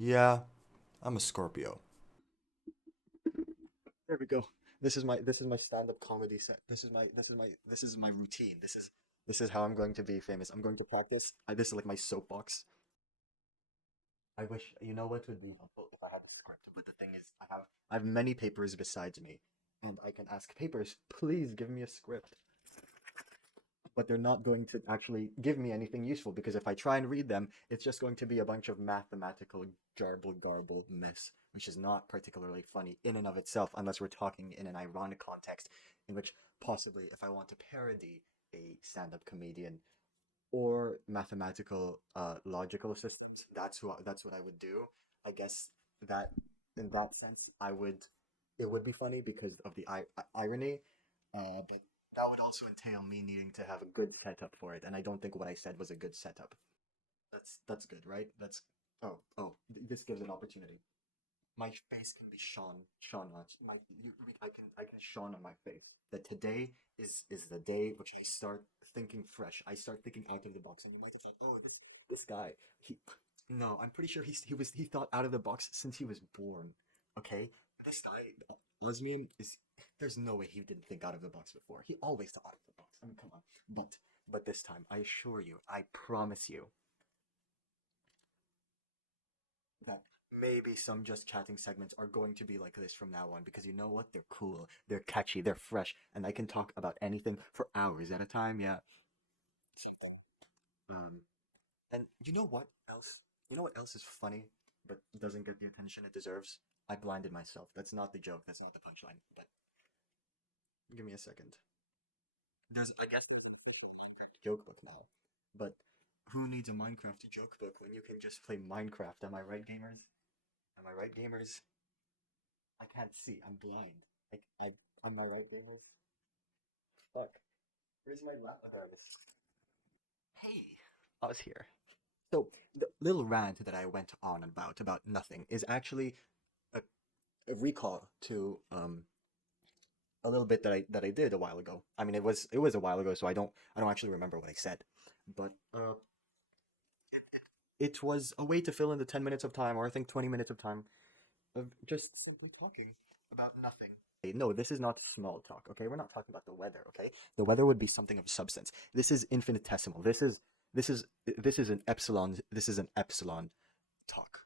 Yeah, I'm a Scorpio. There we go. This is my stand-up comedy set. This is my routine. This is how I'm going to be famous. I'm going to practice. This is like my soapbox. I wish, you know what would be helpful if I had a script, but the thing is I have many papers besides me, and I can ask papers, please give me a script. But they're not going to actually give me anything useful because if I try and read them, it's just going to be a bunch of mathematical garble mess, which is not particularly funny in and of itself, unless we're talking in an ironic context in which possibly if I want to parody a stand-up comedian or mathematical logical systems, that's what I would do. I guess that in that sense, it would be funny because of the irony, but that would also entail me needing to have a good setup for it, and I don't think what I said was a good setup. That's good, right? This gives an opportunity. My face can be shone on. I can shone on my face. That today is the day which I start thinking fresh. I start thinking out of the box, and you might have thought, oh, this guy, he, no, I'm pretty sure he thought out of the box since he was born. Okay, this guy, Osmium is. There's no way he didn't think out of the box before. He always thought out of the box. I mean, come on. But this time, I assure you, I promise you, that maybe some just chatting segments are going to be like this from now on because you know what? They're cool, they're catchy, they're fresh, and I can talk about anything for hours at a time. Yeah. Um, and you know what else? You know what else is funny but doesn't get the attention it deserves? I blinded myself. That's not the joke. That's not the punchline. But give me a second. I guess there's an official Minecraft joke book now, but who needs a Minecraft joke book when you can just play Minecraft? Am I right, gamers? Am I right, gamers? I can't see. I'm blind. Like am I right, gamers? Fuck. Where's my laptop? There it is. Hey, I was here. So the little rant that I went on about nothing is actually a, a recall to a little bit that I did a while ago. I mean, it was a while ago, so I don't actually remember what I said, but it was a way to fill in the 10 minutes of time, or I think 20 minutes of time of just simply talking about nothing. Hey, no, this is not small talk, okay? We're not talking about the weather, okay? The weather would be something of substance. This is infinitesimal. This is an epsilon talk.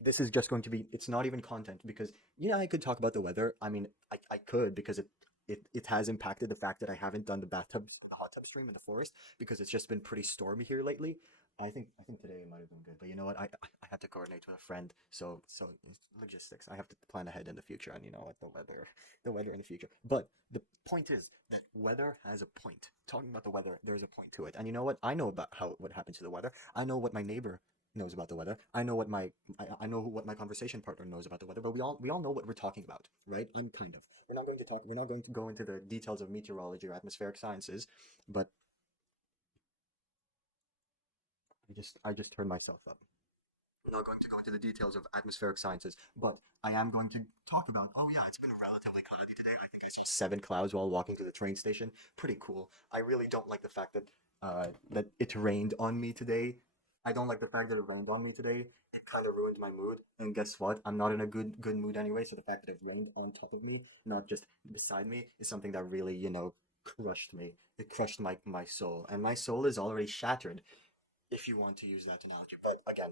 This is just going to be, it's not even content because yeah, I could talk about the weather. I mean, I could because it has impacted the fact that I haven't done the hot tub stream in the forest because it's just been pretty stormy here lately. I think today it might have been good, but you know what? I had to coordinate with a friend, so it's logistics. I have to plan ahead in the future, and you know what? The weather in the future. But the point is that weather has a point. Talking about the weather, there's a point to it, and you know what? I know about what happens to the weather. I know what my neighbor knows about the weather. I know what my conversation partner knows about the weather, but we all know what we're talking about, right? I'm kind of. We're not going to go into the details of meteorology or atmospheric sciences, but I just turned myself up. We're not going to go into the details of atmospheric sciences, but I am going to talk about, oh yeah, it's been relatively cloudy today. I think I saw 7 clouds while walking to the train station. Pretty cool. I really don't like the fact that it rained on me today. I don't like the fact that it rained on me today. It kind of ruined my mood. And guess what? I'm not in a good mood anyway, so the fact that it rained on top of me, not just beside me, is something that really, crushed me. It crushed my soul. And my soul is already shattered, if you want to use that analogy. But again,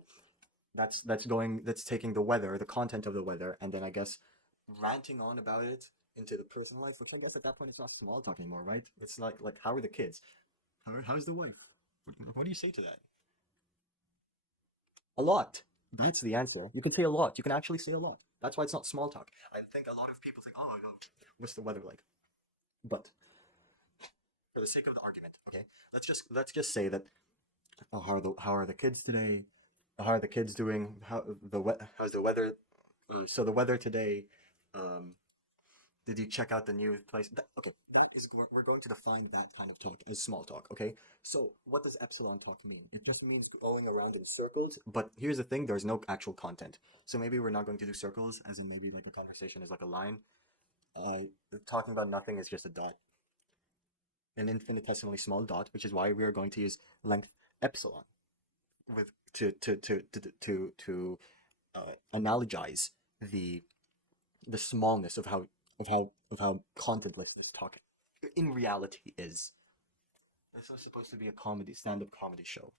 that's taking the weather, the content of the weather, and then I guess ranting on about it into the personal life. Which I guess at that point it's not small talk anymore, right? It's like how are the kids? How's the wife? What do you say to that? A lot. That's the answer. You can say a lot. You can actually say a lot. That's why it's not small talk. I think a lot of people think, oh, what's the weather like? But for the sake of the argument, okay, let's just say that how are the kids today? How are the kids doing? How's the weather? So the weather today. Um, did you check out the new place? Okay, we're going to define that kind of talk as small talk. Okay, so what does epsilon talk mean? It just means going around in circles. But here's the thing: there's no actual content. So maybe we're not going to do circles, as in maybe like a conversation is like a line. Uh, Talking about nothing is just a dot, an infinitesimally small dot, which is why we are going to use length epsilon with analogize the smallness of how contentless this talk in reality is. This was supposed to be a comedy, stand-up comedy show.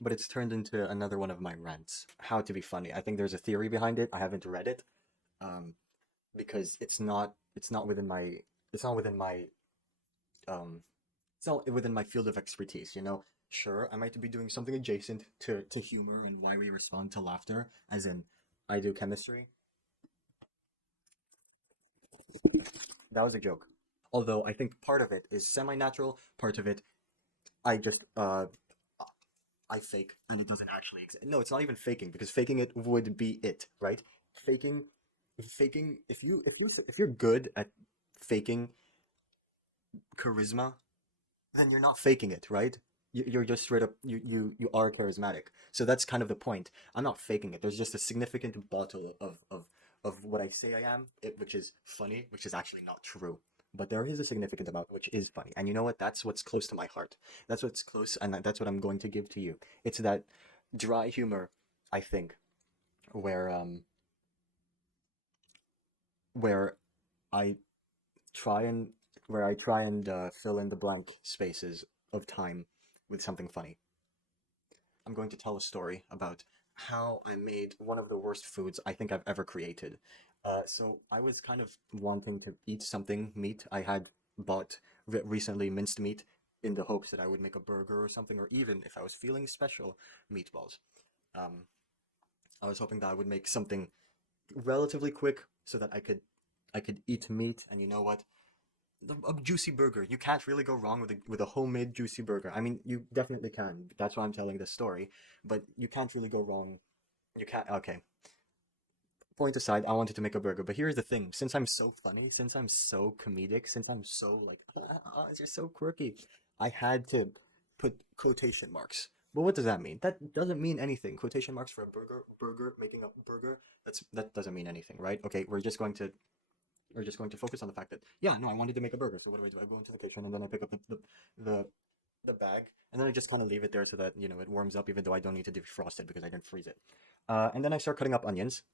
But it's turned into another one of my rants. How to be funny. I think there's a theory behind it. I haven't read it, um, because it's not within my it's not within my um it's not within my field of expertise. Sure, I might be doing something adjacent to humor and why we respond to laughter, as in I do chemistry. That was a joke. Although I think part of it is semi-natural, part of it I just I fake and it doesn't actually exist. No, it's not even faking because faking it would be it, right? Faking, faking. If you're good at faking charisma, then you're not faking it, right? You're just straight up. You are charismatic. So that's kind of the point. I'm not faking it. There's just a significant bottle of what I say I am, which is funny, which is actually not true. But there is a significant amount which is funny. And you know what? That's what's close to my heart. That's what's close, and that's what I'm going to give to you. It's that dry humor, I think, where where I try and fill in the blank spaces of time with something funny. I'm going to tell a story about how I made one of the worst foods I think I've ever created. So I was kind of wanting to eat something meat. I had bought recently minced meat in the hopes that I would make a burger or something, or even if I was feeling special, meatballs. Um, I was hoping that I would make something relatively quick so that I could eat meat. And you know what? A juicy burger. You can't really go wrong with a homemade juicy burger. I mean, you definitely can. That's why I'm telling this story. But you can't really go wrong. You can't. Okay. Point aside, I wanted to make a burger, but here's the thing: since I'm so funny, since I'm so comedic, since I'm so like, it's just so quirky, I had to put quotation marks. But what does that mean? That doesn't mean anything. Quotation marks for a burger, making a burger. That doesn't mean anything, right? Okay, we're just going to focus on the fact that yeah, no, I wanted to make a burger. So what do? I go into the kitchen and then I pick up the the bag and then I just kind of leave it there so that it warms up, even though I don't need to defrost it because I didn't freeze it. And then I start cutting up onions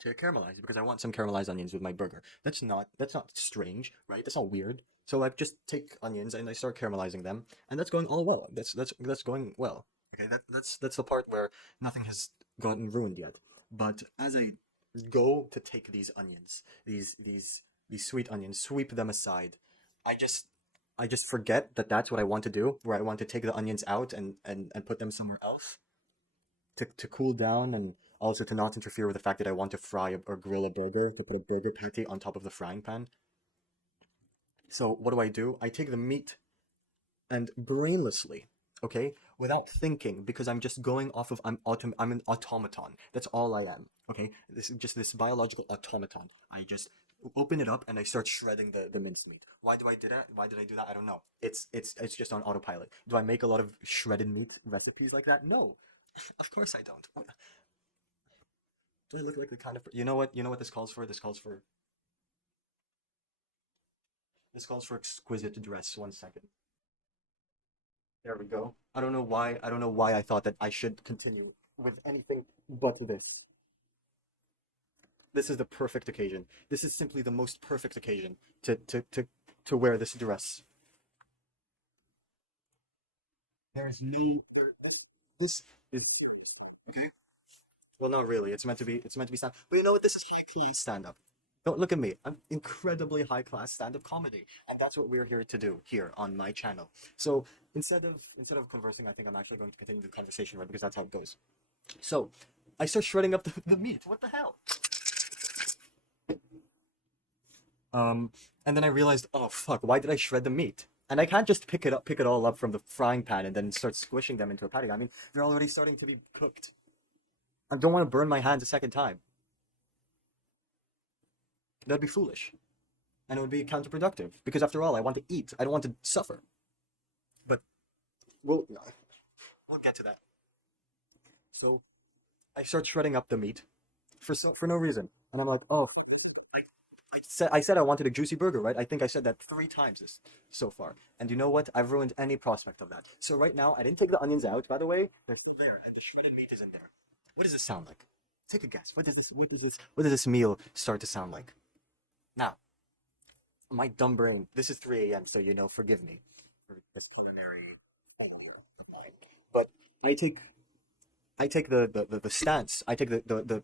to caramelize because I want some caramelized onions with my burger. That's not strange, right? That's not weird. So I just take onions and I start caramelizing them, and that's going all well. That's going well. Okay, that's the part where nothing has gotten ruined yet. But as I go to take these onions, these sweet onions, sweep them aside, I just I just forget that that's what I want to do, where I want to take the onions out and put them somewhere else to cool down and also to not interfere with the fact that I want to fry or grill a burger, to put a burger patty on top of the frying pan. So what do? I take the meat and brainlessly, okay, without thinking, because I'm just going off of I'm an automaton. That's all I am. Okay, this is just this biological automaton. I just open it up and I start shredding the minced meat. Why do I do that? Why did I do that? I don't know. It's just on autopilot. Do I make a lot of shredded meat recipes like that? No, of course I don't. I look like the kind of you know what this calls for? This calls for exquisite dress. 1 second. There we go. I don't know why I thought that I should continue with anything but this. This is the perfect occasion. This is simply the most perfect occasion to wear this dress. There is no there, this is okay. Well, not really. It's meant to be stand. But you know what? This is high class stand up. Don't look at me. I'm incredibly high class stand up comedy, and that's what we're here to do here on my channel. So instead of conversing, I think I'm actually going to continue the conversation, right? Because that's how it goes. So I start shredding up the meat. What the hell? Um, and then I realized, oh fuck, why did I shred the meat? And I can't just pick it all up from the frying pan and then start squishing them into a patty. I mean, they're already starting to be cooked. I don't want to burn my hands a second time. That'd be foolish, and it would be counterproductive. Because after all, I want to eat. I don't want to suffer. But we'll get to that. So I start shredding up the meat for no reason, and I'm like, oh, I I said I wanted a juicy burger, right? I think I said that 3 times this so far. And you know what? I've ruined any prospect of that. So right now, I didn't take the onions out, by the way. They're still there, and the shredded meat is in there. What does this sound like? Take a guess. What does this meal start to sound like? Now, my dumb brain. This is 3 a.m., so forgive me for this culinary failure of mine. But I take I take the stance. I take the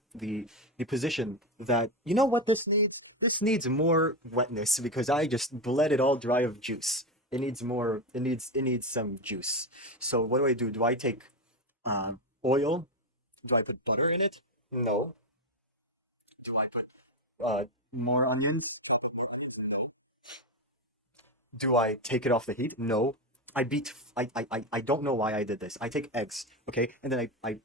position that what this needs. This needs more wetness because I just bled it all dry of juice. It needs more. It needs some juice. So what do I do? Do I take uh, oil? Do I put butter in it? No. Do I put more onions? No. Do I take it off the heat? No. I don't know why I did this. I take eggs, okay, and then I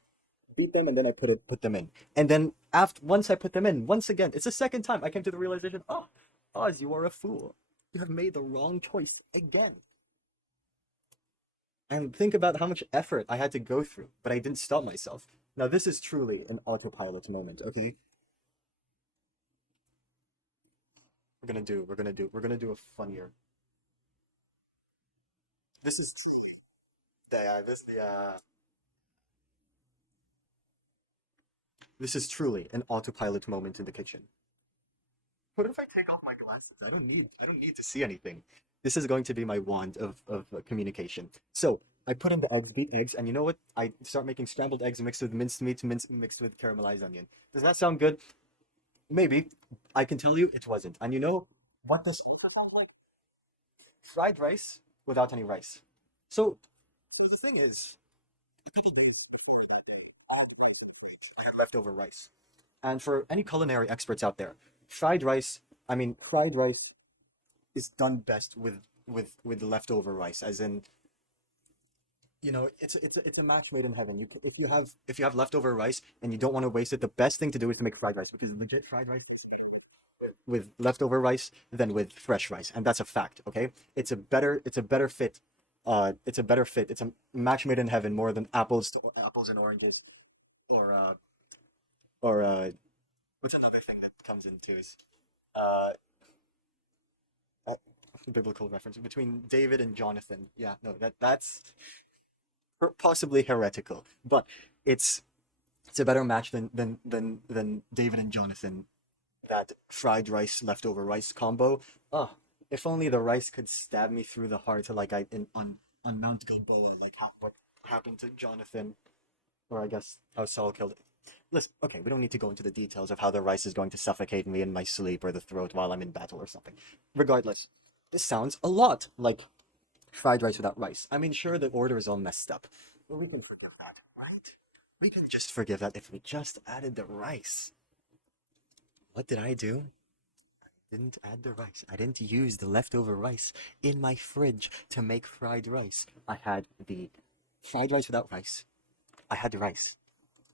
beat them and then I put them in. And then after once I put them in, once again, it's the second time I came to the realization, oh, Oz, you are a fool. You have made the wrong choice again. And think about how much effort I had to go through, but I didn't stop myself. Now this is truly an autopilot moment, okay? We're gonna do a funnier. This is truly this is truly an autopilot moment in the kitchen. What if I take off my glasses? I don't need to see anything. This is going to be my wand of communication. So I put in the eggs, beat eggs, and you know what? I start making scrambled eggs mixed with minced meat, mixed with caramelized onion. Does that sound good? Maybe. I can tell you it wasn't. And you know what this also sounds like? Fried rice without any rice. So the thing is, a couple days before that day, I had rice and eggs. I had leftover rice. And for any culinary experts out there, fried rice is done best with leftover rice, as in, it's a match made in heaven. If you have leftover rice and you don't want to waste it, the best thing to do is to make fried rice because legit fried rice is better with leftover rice than with fresh rice, and that's a fact. Okay, it's a better fit. It's a match made in heaven more than apples and oranges, or what's another thing that comes into is uh, uh, biblical reference between David and Jonathan. Yeah, no, that's possibly heretical, but it's it's a better match than David and Jonathan. That fried rice leftover rice combo. Oh, if only the rice could stab me through the heart, like I in on Mount Gilboa, like what happened to Jonathan, or I guess how Saul killed it. Listen, okay, we don't need to go into the details of how the rice is going to suffocate me in my sleep or the throat while I'm in battle or something. Regardless, this sounds a lot like fried rice without rice. I mean, sure, the order is all messed up, but we can forgive that, right? We can just forgive that if we just added the rice. What did I do? Didn't add the rice. I didn't use the leftover rice in my fridge to make fried rice. I had the fried rice without rice. I had the rice,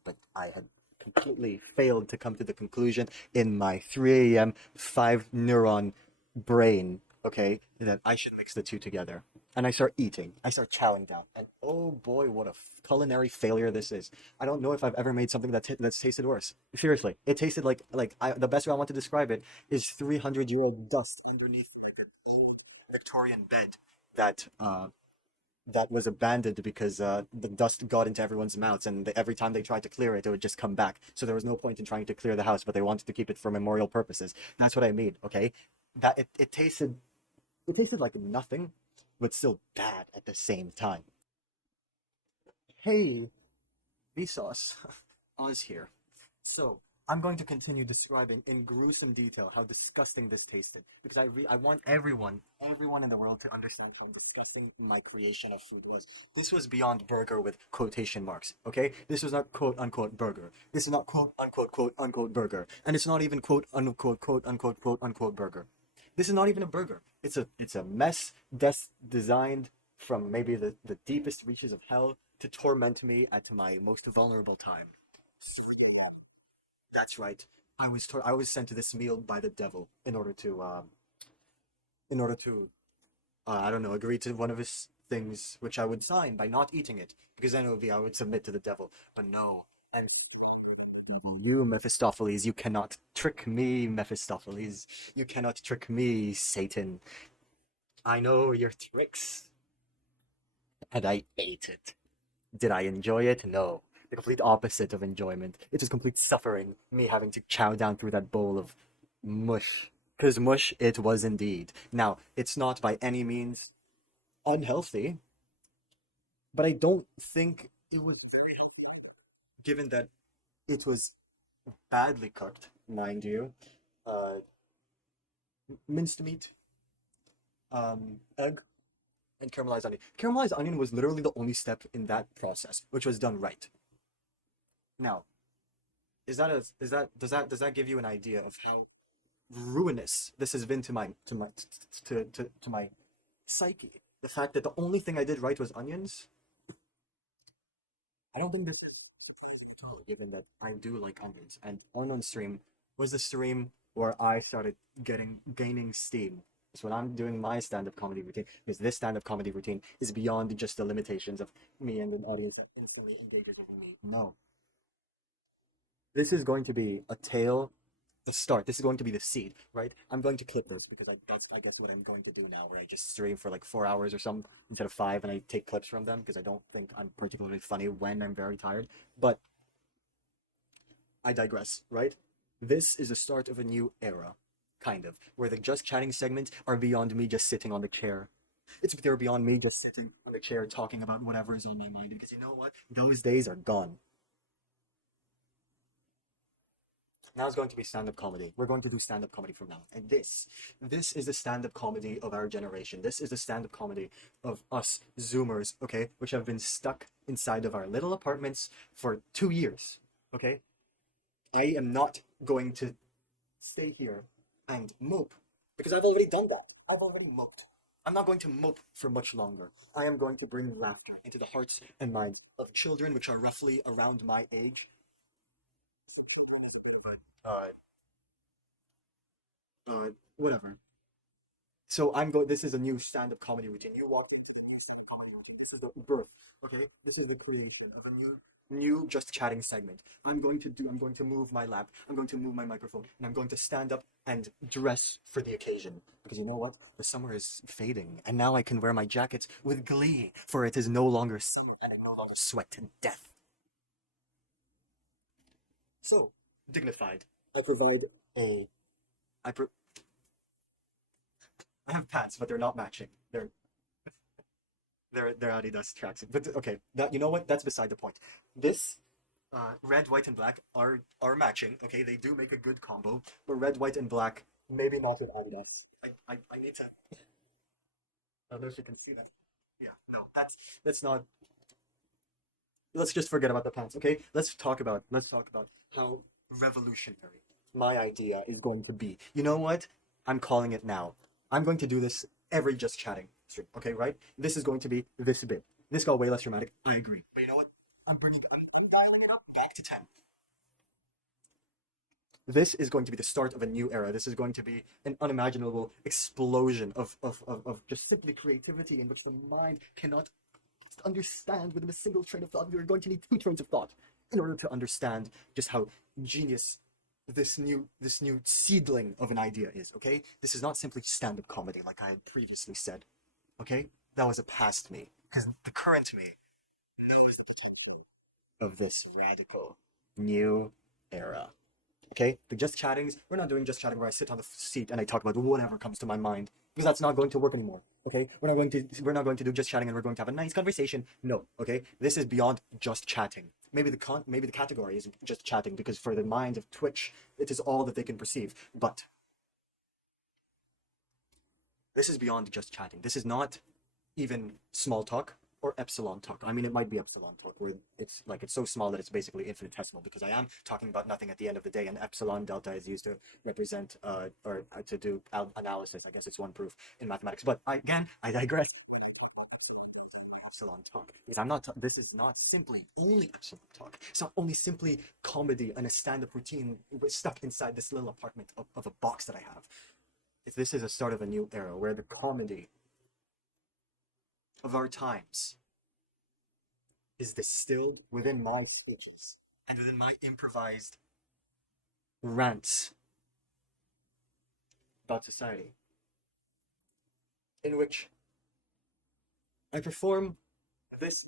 but I had completely failed to come to the conclusion in my 3 a.m. 5 neuron brain, okay, that I should mix the two together. And I start eating. I start chowing down. And oh boy, what a culinary failure this is. I don't know if I've ever made something that's tasted worse. Seriously, it tasted the best way I want to describe it is 300-year-old dust underneath like an old Victorian bed that that was abandoned because the dust got into everyone's mouths, and every time they tried to clear it, it would just come back. So there was no point in trying to clear the house, but they wanted to keep it for memorial purposes. That's what I mean, okay? That it tasted like nothing, but still bad at the same time. Hey, Vsauce, Oz here. So, I'm going to continue describing in gruesome detail how disgusting this tasted because I want everyone in the world to understand how disgusting my creation of food was. This was beyond burger with quotation marks, okay? This was not quote unquote burger. This is not quote unquote burger. And it's not even quote unquote burger. This is not even a burger. It's a mess designed from maybe the deepest reaches of hell to torment me at my most vulnerable time. That's right. I was sent to this meal by the devil in order to I don't know, agree to one of his things which I would sign by not eating it because then it would be I would submit to the devil. But no. And You, Mephistopheles, you cannot trick me, Mephistopheles. You cannot trick me, Satan. I know your tricks, and I ate it. Did I enjoy it? No. The complete opposite of enjoyment. It is complete suffering, me having to chow down through that bowl of mush. Because mush it was indeed. Now, it's not by any means unhealthy, but I don't think it was, given that it was badly cooked, mind you. Uh, Minced meat, egg, and caramelized onion. Caramelized onion was literally the only step in that process, which was done right. Now, does that give you an idea of how ruinous this has been to my psyche? The fact that the only thing I did right was onions. I don't think this is surprising at all, given that I do like onions. And on stream was the stream where I started gaining steam. It's when I'm doing my stand-up comedy routine, because this stand-up comedy routine is beyond just the limitations of me and an audience that instantly engages with me. No, this is going to be a tale, the start. This is going to be the seed, right? I'm going to clip this because that's I guess what I'm going to do now, where I just stream for like 4 hours or something instead of five, and I take clips from them because I don't think I'm particularly funny when I'm very tired. But I digress, right? This is the start of a new era, kind of, where the just chatting segments are beyond me just sitting on the chair. They're beyond me just sitting on the chair talking about whatever is on my mind. Because you know what? Those days are gone. Now it's going to be stand-up comedy. We're going to do stand-up comedy from now. And this is the stand-up comedy of our generation. This is the stand-up comedy of us Zoomers, okay, which have been stuck inside of our little apartments for 2 years. Okay? I am not going to stay here and mope because I've already done that. I've already moped. I'm not going to mope for much longer. I am going to bring laughter into the hearts and minds of children which are roughly around my age. But whatever. So I'm going. This is a new stand-up comedy routine. You walked into the new stand-up comedy routine. This is the birth. Okay, this is the creation of a new just chatting segment. I'm going to move my lap. I'm going to move my microphone, and I'm going to stand up and dress for the occasion. Because you know what? The summer is fading, and now I can wear my jackets with glee, for it is no longer summer, and I no longer sweat to death. So dignified. I provide a. I pro- I have pants, but they're not matching. They're Adidas tracksuit. But okay, that you know what? That's beside the point. This red, white, and black are matching. Okay, they do make a good combo. But red, white, and black maybe not with Adidas. I need to. Unless you can see that. Yeah, no, that's not. Let's just forget about the pants. Okay, let's talk about how revolutionary my idea is going to be. You know what? I'm calling it now. I'm going to do this every just chatting stream. Okay, right? This is going to be this bit. This got way less dramatic. I agree. But you know what? I'm dialing it up back to 10. This is going to be the start of a new era. This is going to be an unimaginable explosion of just simply creativity in which the mind cannot understand within a single train of thought. You're going to need two trains of thought in order to understand just how genius this new seedling of an idea is. Okay, this is not simply stand-up comedy like I had previously said. Okay, that was a past me, because the current me knows the potential of this radical new era. Okay, the just chattings, we're not doing just chatting where I sit on the seat and I talk about whatever comes to my mind, because that's not going to work anymore. Okay, we're not going to do just chatting and we're going to have a nice conversation. No, okay, this is beyond just chatting. Maybe the category is just chatting because for the mind of Twitch, it is all that they can perceive. But this is beyond just chatting. This is not even small talk or epsilon talk. I mean, it might be epsilon talk where it's so small that it's basically infinitesimal because I am talking about nothing at the end of the day, and epsilon delta is used to represent or to do analysis. I guess it's one proof in mathematics. But again, I digress. Epsilon talk because I'm not. This is not simply only epsilon talk. It's not only simply comedy and a stand-up routine stuck inside this little apartment of a box that I have. This is a start of a new era where the comedy of our times is distilled within my speeches. and within my improvised rants about society, in which I perform this.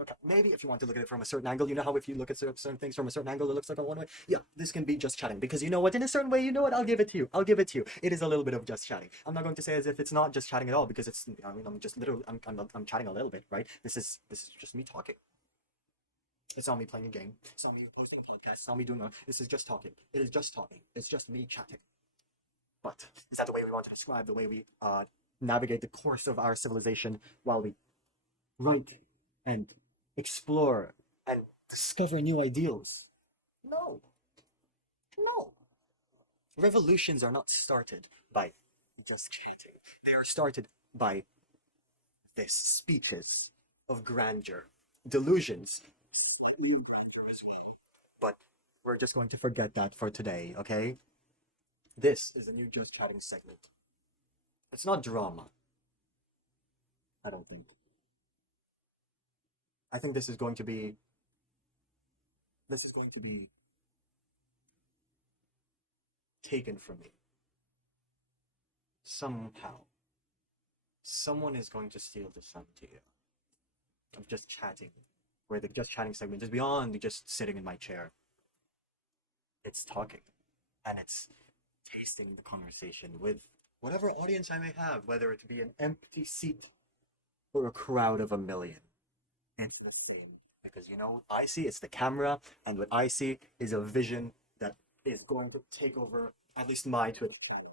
Okay, maybe if you want to look at it from a certain angle, you know how if you look at certain things from a certain angle, it looks like a one way. Yeah, this can be just chatting because you know what? In a certain way, you know what? I'll give it to you. I'll give it to you. It is a little bit of just chatting. I'm not going to say as if it's not just chatting at all because it's. I mean, I'm just literally. I'm chatting a little bit, right? This is just me talking. It's not me playing a game. It's not me posting a podcast. It's not me doing a. This is just talking. It is just talking. It's just me chatting. But is that the way we want to describe the way we navigate the course of our civilization while we write and explore and discover new ideals? No, no. Revolutions are not started by just chanting. They are started by this speeches of grandeur, delusions, slightly of grandeur as well. But we're just going to forget that for today, okay? This is a new Just Chatting segment. It's not drama, I don't think. I think this is going to be taken from me. Somehow. Someone is going to steal this idea of just chatting, where the just chatting segment is beyond just sitting in my chair. It's talking, and it's tasting the conversation with whatever audience I may have, whether it be an empty seat or a crowd of a million. It's the same. Because you know what I see? It's the camera, and what I see is a vision that is going to take over at least my Twitch channel.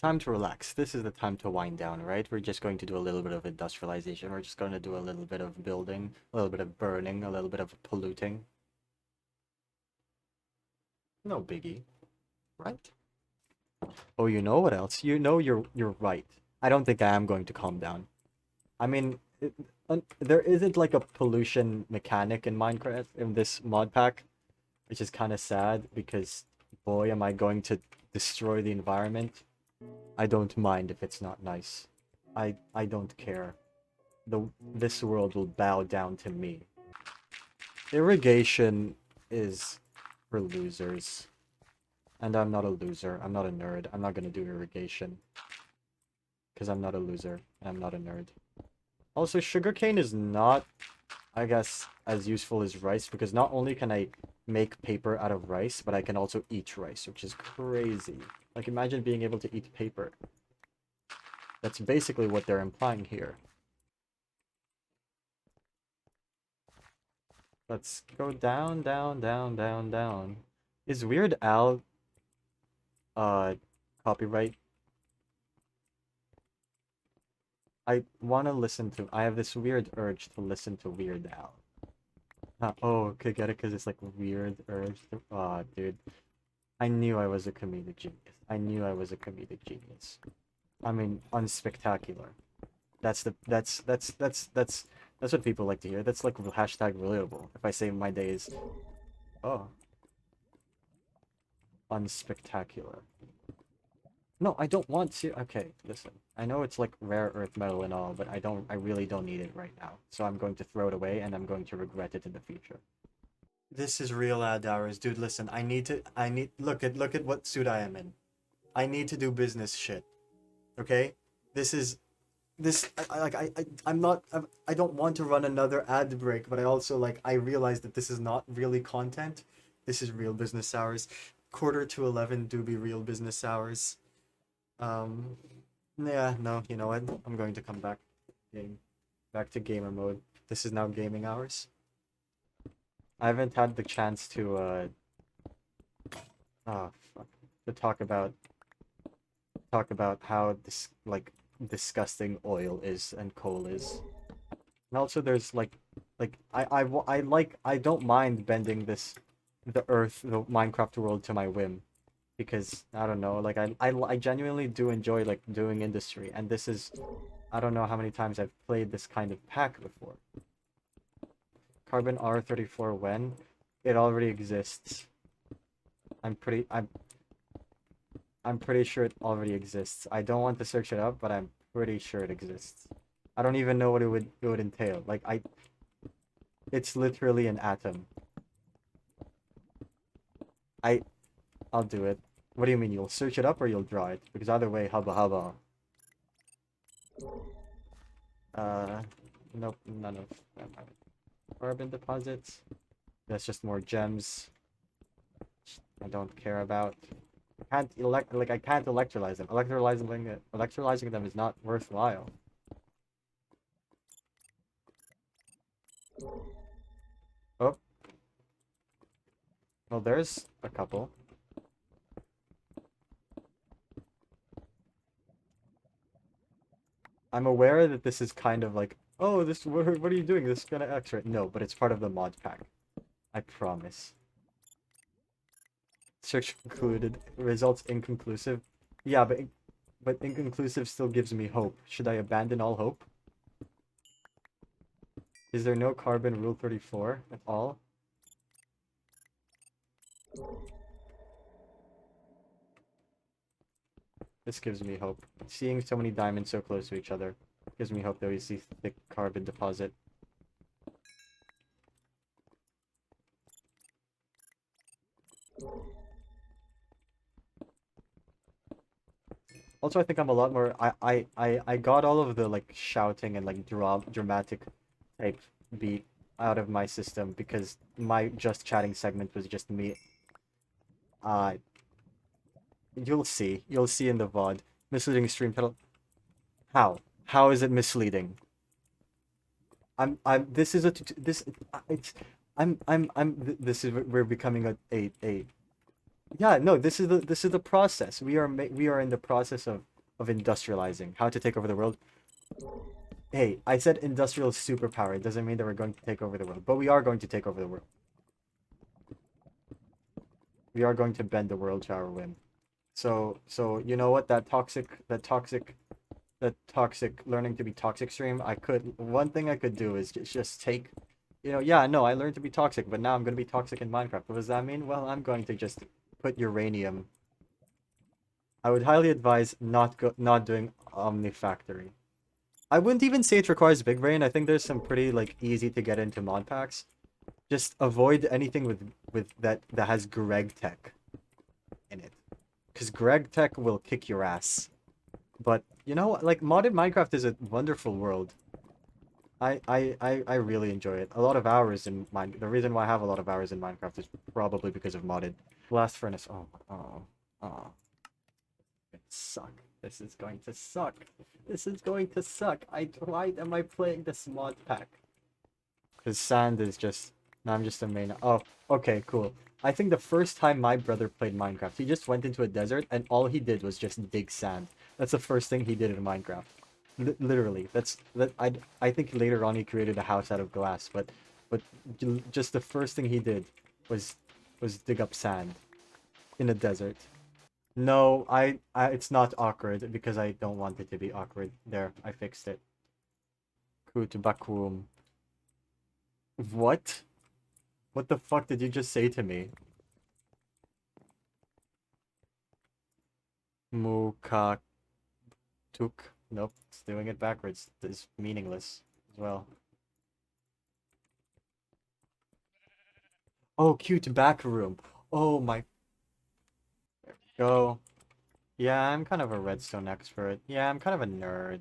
Time to relax. This is the time to wind down, right? We're just going to do a little bit of industrialization. We're just going to do a little bit of building, a little bit of burning, a little bit of polluting. No biggie, right? Oh, you know what else? You know you're right. I don't think I am going to calm down. I mean, there isn't like a pollution mechanic in Minecraft in this mod pack, which is kind of sad because boy, am I going to destroy the environment. I don't mind if it's not nice. I don't care. This world will bow down to me. Irrigation is for losers. And I'm not a loser. I'm not a nerd. I'm not gonna do irrigation. Because I'm not a loser. And I'm not a nerd. Also, sugarcane is not, I guess, as useful as rice. Because not only can I make paper out of rice, but I can also eat rice. Which is crazy. Like, imagine being able to eat paper. That's basically what they're implying here. Let's go down, down, down, down, down. Is Weird Al copyright? I want to listen to. I have this weird urge to listen to Weird Al. Oh, okay, get it? Because it's like weird urge. Dude. I knew I was a comedic genius. I knew I was a comedic genius. I mean, unspectacular. That's what people like to hear. That's like hashtag relatable. If I say my days, oh, unspectacular. No, I don't want to. Okay, listen. I know it's like rare earth metal and all, but I really don't need it right now. So I'm going to throw it away and I'm going to regret it in the future. This is real ad hours, dude. Listen, look at what suit I am in. I need to do business shit. Okay? This is this I'm not I don't want to run another ad break, but I also like I realize that this is not really content. This is real business hours. Quarter to 11 do be real business hours. Um, yeah, no, you know what? I'm going to come back to gamer mode. This is now gaming hours. I haven't had the chance to fuck, to talk about how this like disgusting oil is and coal is. And also there's I don't mind bending the Minecraft world to my whim because I don't know, like I genuinely do enjoy like doing industry, and this is I don't know how many times I've played this kind of pack before. Carbon R34 when it already exists. I'm pretty sure it already exists. I don't want to search it up, but I'm pretty sure it exists. I don't even know what it would entail. Like It's literally an atom. I'll do it. What do you mean? You'll search it up or you'll draw it? Because either way, hubba hubba. Nope, none of them have it. Carbon deposits. That's just more gems. I don't care about. I can't electrolyze them. Electrolyzing them is not worthwhile. Oh. Well, there's a couple. I'm aware that this is kind of like, oh, what are you doing? This is gonna extra. No, but it's part of the mod pack. I promise. Search concluded. Results inconclusive. Yeah, but inconclusive still gives me hope. Should I abandon all hope? Is there no carbon rule 34 at all? This gives me hope. Seeing so many diamonds so close to each other gives me hope that we see thick carbon deposit. Also, I think I'm a lot more. I got all of the like shouting and like dramatic type beat out of my system because my just chatting segment was just me. You'll see in the VOD. Misleading stream title. How is it misleading? This is we're becoming a yeah, no, this is the process. We are in the process of industrializing, how to take over the world. Hey, I said industrial superpower. It doesn't mean that we're going to take over the world, but we are going to take over the world. We are going to bend the world to our whim. So you know what, that toxic learning to be toxic stream, one thing I could do is just take, yeah, no, I learned to be toxic, but now I'm going to be toxic in Minecraft. What does that mean? Well, I'm going to just put uranium. I would highly advise not doing Omnifactory. I wouldn't even say it requires big brain. I think there's some pretty like easy to get into mod packs. Just avoid anything with that has Greg Tech in it, because Greg Tech will kick your ass. But you know, like, modded Minecraft is a wonderful world. I really enjoy it. A lot of hours in Minecraft. The reason why I have a lot of hours in Minecraft is probably because of modded. Blast furnace. Oh. It suck. This is going to suck. This is going to suck. Why am I playing this mod pack? Because sand is just. No, I'm just a main. Oh, okay, cool. I think the first time my brother played Minecraft, he just went into a desert and all he did was just dig sand. That's the first thing he did in Minecraft. Literally, I think later on he created a house out of glass, but just the first thing he did was dig up sand in a desert. No, it's not awkward because I don't want it to be awkward. There, I fixed it. Kut backroom. What? What the fuck did you just say to me? Mukatuk. Nope, it's doing it backwards. It's meaningless as well. Oh, cute back room. Oh my. There we go. Yeah, I'm kind of a redstone expert. Yeah, I'm kind of a nerd.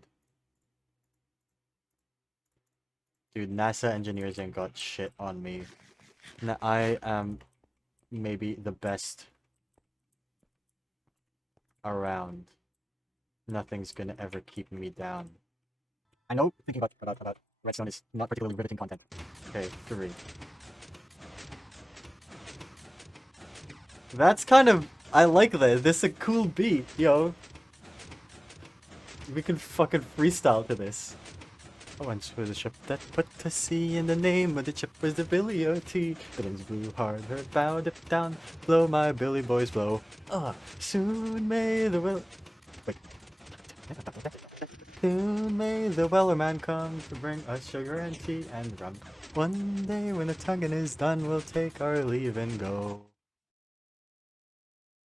Dude, NASA engineers ain't got shit on me. I am maybe the best around. Nothing's gonna ever keep me down. I know thinking about redstone is not particularly riveting content. Okay, 3. That's kind of, I like that. This is a cool beat, yo. We can fucking freestyle to this. Once was a ship that put to sea, and the name of the ship was the Billy O.T. The winds blew hard, her bow dipped down. Blow, my Billy boys, blow. Soon may the will. Wait. Soon may the Wellerman come to bring us sugar and tea and rum. One day when the tonguing is done, we'll take our leave and go.